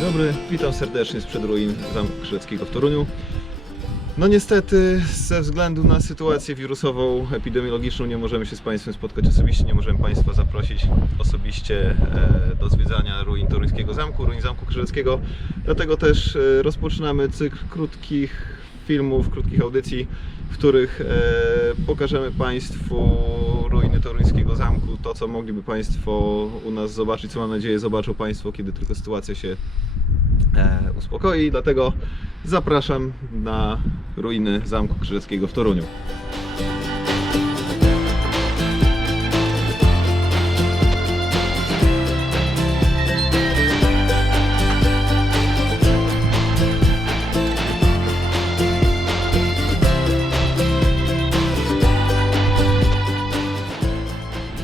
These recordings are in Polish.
Dobry, witam serdecznie sprzed ruin Zamku Krzyżackiego w Toruniu. No niestety, ze względu na sytuację wirusową, epidemiologiczną nie możemy się z Państwem spotkać osobiście, nie możemy Państwa zaprosić osobiście e, do zwiedzania ruin toruńskiego zamku, ruin Zamku Krzyżackiego. Dlatego też e, rozpoczynamy cykl krótkich filmów, krótkich audycji, w których e, pokażemy Państwu ruiny toruńskiego zamku, to co mogliby Państwo u nas zobaczyć, co mam nadzieję zobaczą Państwo, kiedy tylko sytuacja się e, uspokoi. Dlatego zapraszam na ruiny Zamku Krzyżackiego w Toruniu.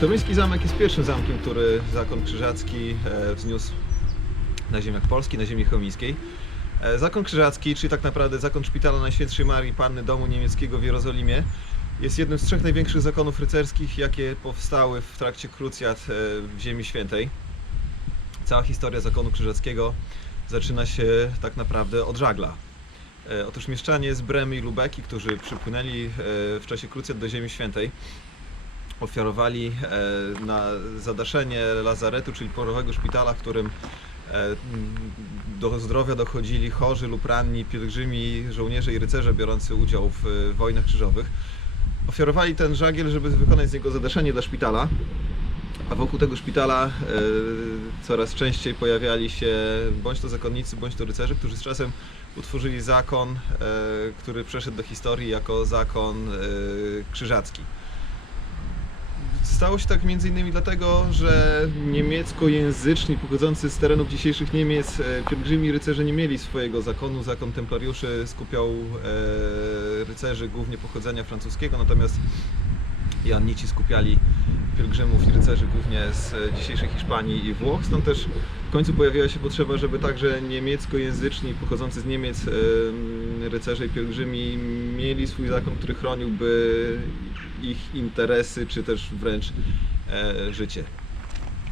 Toruński zamek jest pierwszym zamkiem, który zakon krzyżacki e, wzniósł na ziemiach Polski, na ziemi chełmińskiej. E, Zakon Krzyżacki, czyli tak naprawdę zakon szpitala Najświętszej Marii Panny Domu Niemieckiego w Jerozolimie, jest jednym z trzech największych zakonów rycerskich, jakie powstały w trakcie krucjat e, w Ziemi Świętej. Cała historia zakonu krzyżackiego zaczyna się tak naprawdę od żagla. Otóż mieszczanie z Bremy i Lubeki, którzy przypłynęli w czasie krucjat do Ziemi Świętej, ofiarowali e, na zadaszenie lazaretu, czyli porowego szpitala, w którym e, do zdrowia dochodzili chorzy lub ranni pielgrzymi, żołnierze i rycerze biorący udział w wojnach krzyżowych. Ofiarowali ten żagiel, żeby wykonać z niego zadaszenie dla szpitala, a wokół tego szpitala e, coraz częściej pojawiali się bądź to zakonnicy, bądź to rycerze, którzy z czasem utworzyli zakon, który przeszedł do historii jako zakon krzyżacki. Stało się tak innymi dlatego, że niemieckojęzyczni pochodzący z terenów dzisiejszych Niemiec e, pielgrzymi rycerze nie mieli swojego zakonu. Zakon templariuszy skupiał e, rycerzy głównie pochodzenia francuskiego, natomiast Joannici skupiali pielgrzymów i rycerzy głównie z e, dzisiejszej Hiszpanii i Włoch. Stąd też w końcu pojawiła się potrzeba, żeby także niemieckojęzyczni, pochodzący z Niemiec e, rycerze i pielgrzymi mieli swój zakon, który chroniłby ich interesy, czy też wręcz e, życie.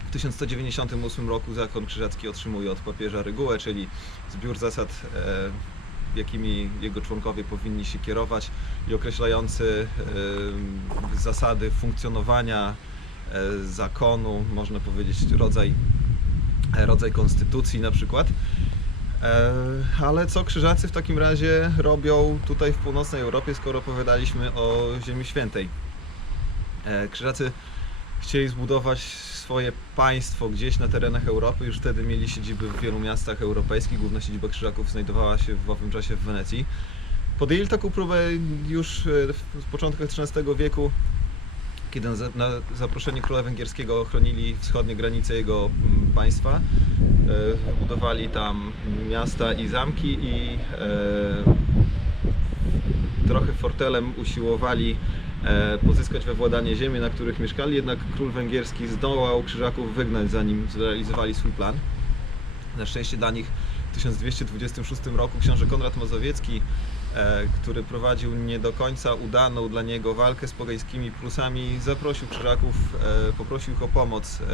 W 1198 roku zakon krzyżacki otrzymuje od papieża regułę, czyli zbiór zasad, e, jakimi jego członkowie powinni się kierować i określający e, zasady funkcjonowania e, zakonu, można powiedzieć rodzaj, rodzaj konstytucji na przykład. E, Ale co krzyżacy w takim razie robią tutaj w północnej Europie, skoro opowiadaliśmy o Ziemi Świętej? E, Krzyżacy chcieli zbudować swoje państwo gdzieś na terenach Europy, już wtedy mieli siedziby w wielu miastach europejskich, główna siedziba krzyżaków znajdowała się w owym czasie w Wenecji. Podjęli taką próbę już e, w początkach XIII wieku, kiedy na za- na zaproszenie króla węgierskiego chronili wschodnie granice jego mm, państwa. E, Budowali tam miasta i zamki i e, trochę fortelem usiłowali e, pozyskać we władanie ziemię, na których mieszkali, jednak król węgierski zdołał krzyżaków wygnać, zanim zrealizowali swój plan. Na szczęście dla nich w 1226 roku książę Konrad Mazowiecki, który prowadził nie do końca udaną dla niego walkę z pogańskimi Prusami, zaprosił krzyżaków, e, poprosił ich o pomoc e,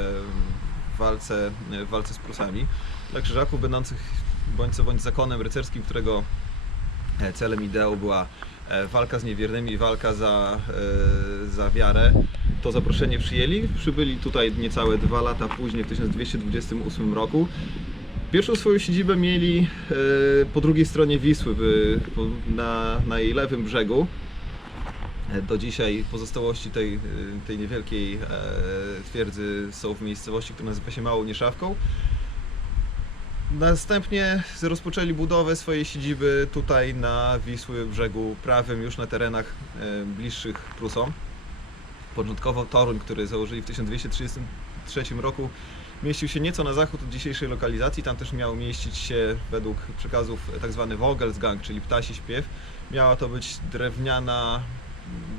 w walce, w walce z Prusami. Dla krzyżaków będących bądź co bądź zakonem rycerskim, którego e, celem ideą była e, walka z niewiernymi, walka za, e, za wiarę. To zaproszenie przyjęli, przybyli tutaj niecałe dwa lata później, w 1228 roku. Pierwszą swoją siedzibę mieli e, po drugiej stronie Wisły, na, na jej lewym brzegu. E, Do dzisiaj pozostałości tej, e, tej niewielkiej twierdzy są w miejscowości, która nazywa się Małą Nieszawką. Następnie rozpoczęli budowę swojej siedziby tutaj na Wisły brzegu prawym, już na terenach bliższych Prusom. Początkowo Toruń, który założyli w 1233 roku, mieścił się nieco na zachód od dzisiejszej lokalizacji. Tam też miał mieścić się według przekazów tak zwany Vogelsgang, czyli ptasi śpiew. Miała to być drewniana,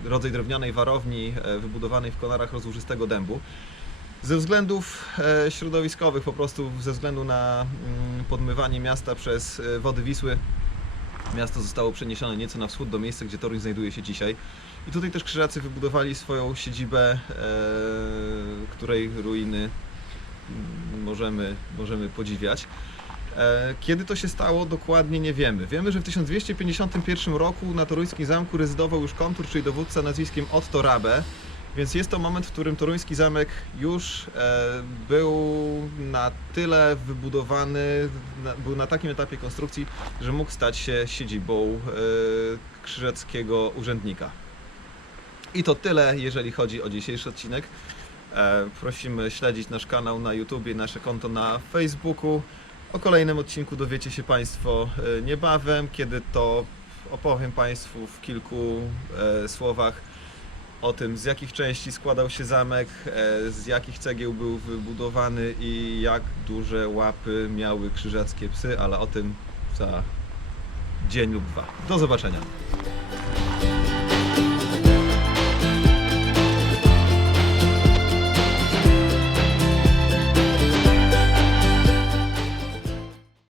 rodzaj drewnianej warowni e, wybudowanej w konarach rozłożystego dębu. Ze względów e, środowiskowych, po prostu ze względu na mm, podmywanie miasta przez e, wody Wisły, Miasto zostało przeniesione nieco na wschód do miejsca, gdzie Toruń znajduje się dzisiaj. I tutaj też Krzyżacy wybudowali swoją siedzibę, której ruiny możemy, możemy podziwiać. E, Kiedy to się stało, dokładnie nie wiemy. Wiemy, że w 1251 roku na toruńskim zamku rezydował już kontur, czyli dowódca nazwiskiem Otto Rabe, więc jest to moment, w którym toruński zamek już e, był na tyle wybudowany, był na takim etapie konstrukcji, że mógł stać się siedzibą e, krzyżackiego urzędnika. I to tyle, jeżeli chodzi o dzisiejszy odcinek. E, prosimy śledzić nasz kanał na YouTubie, nasze konto na Facebooku. O kolejnym odcinku dowiecie się Państwo e, niebawem, kiedy to opowiem Państwu w kilku e, słowach o tym, z jakich części składał się zamek, z jakich cegieł był wybudowany i jak duże łapy miały krzyżackie psy, ale o tym za dzień lub dwa. Do zobaczenia.